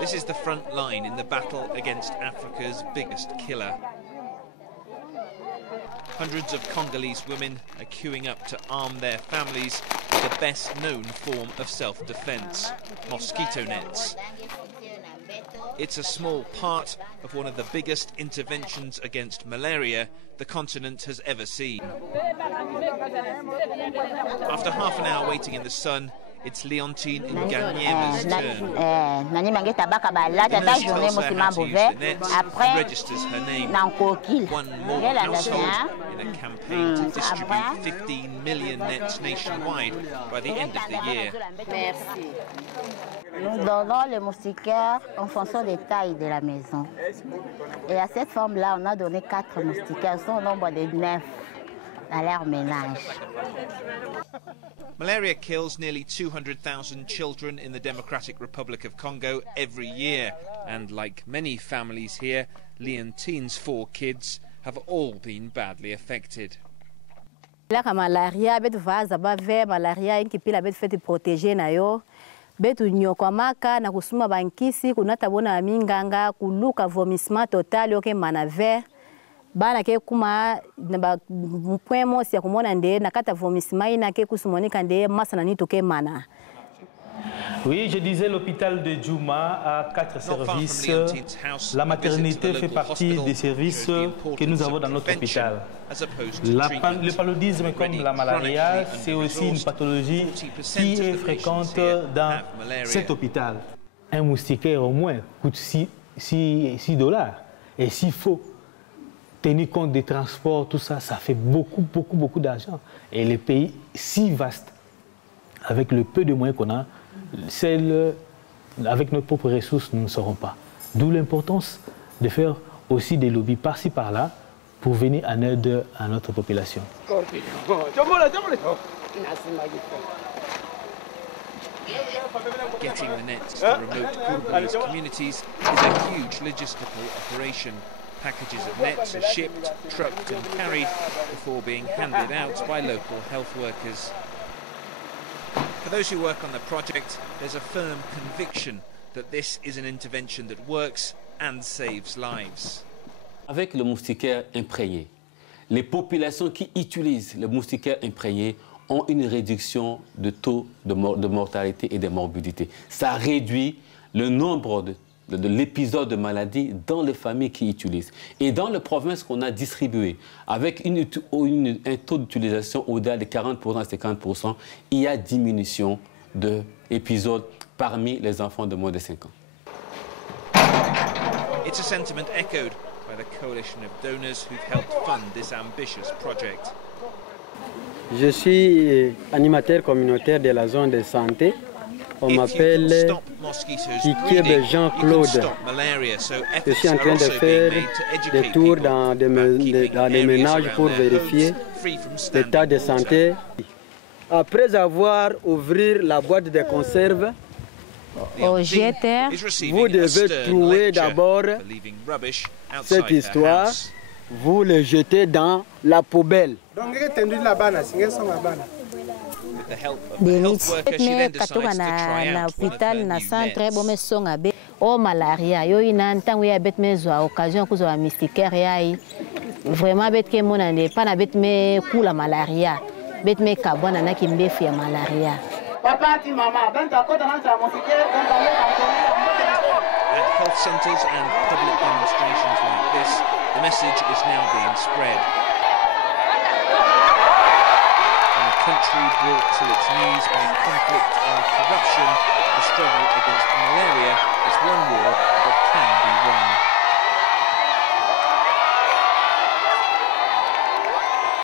This is the front line in the battle against Africa's biggest killer. Hundreds of Congolese women are queuing up to arm their families with the best-known form of self-defense, mosquito nets. It's a small part of one of the biggest interventions against malaria the continent has ever seen. After half an hour waiting in the sun, it's Leontine Nganyema's turn. The nurse tells her how to use the nets and registers her name. One more household in a campaign to distribute 15 million nets nationwide by the end of the year. Nous donnons les moustiquaires en fonction des tailles de la maison. Et à cette forme-là, on a donné 4 moustiquaires, au nombre de 9 à leur ménage. Malaria kills nearly 200,000 children in the Democratic Republic of Congo every year. And like many families here, Leontine's 4 kids have all been badly affected. La malaria, bet vaza ba ve malaria inkipila bet feti protéger na yo. Betu nyokwamaka na kusuma bankisi kunata bona minganga kuluka vomissement total yoke manave. Bana ke kuma na mpwemo si akumona nde nakata vomissement ina ke kusumonika nde masana ni toke mana. Oui, je disais l'hôpital de Djouma a 4 services. La maternité fait partie des services que nous avons dans notre hôpital. Le paludisme comme la malaria, c'est aussi une pathologie qui est fréquente dans cet hôpital. Un moustiquaire au moins coûte $6. Et s'il faut tenir compte des transports, tout ça, ça fait beaucoup d'argent. Et le pays si vaste, avec le peu de moyens qu'on a, avec nos propres ressources, nous ne saurons pas. D'où l'importance de faire aussi des lobbies par-ci par-là pour venir en aide à notre population. Getting the nets to remote Congolese communities is a huge logistical operation. Packages of nets are shipped, trucked and carried before being handed out by local health workers. For those who work on the project, there's a firm conviction that this is an intervention that works and saves lives. Avec le moustiquaire imprégné, les populations qui utilisent le moustiquaire imprégné ont une réduction de taux de mortalité et de morbidité. Ça réduit le nombre de l'épisode de maladie dans les familles qui utilisent. Et dans les provinces qu'on a distribuées, avec un taux d'utilisation au-delà de 40% à 50%, il y a diminution d'épisodes parmi les enfants de moins de 5 ans. It's a sentiment echoed by the coalition of donors who've helped fund this ambitious project. Je suis animateur communautaire de la zone de santé. On m'appelle Kikiebe Jean-Claude. Je suis en train de faire des tours dans des ménages pour vérifier l'état de santé. Après avoir ouvert la boîte de conserve, vous devez trouver d'abord cette histoire, vous le jetez dans la poubelle. Denise me katoka na hospital na centre bome songa be o malaria yo ina ntango ya bet mezwa occasion kuzwa moustiquaire yai vraiment bet ke mona ne pana bet me kula malaria bet me kabona na kimbefu ya malaria. At health centres and public demonstrations like this, the message is now being spread. Country brought to its knees by conflict and corruption, the struggle against malaria is one war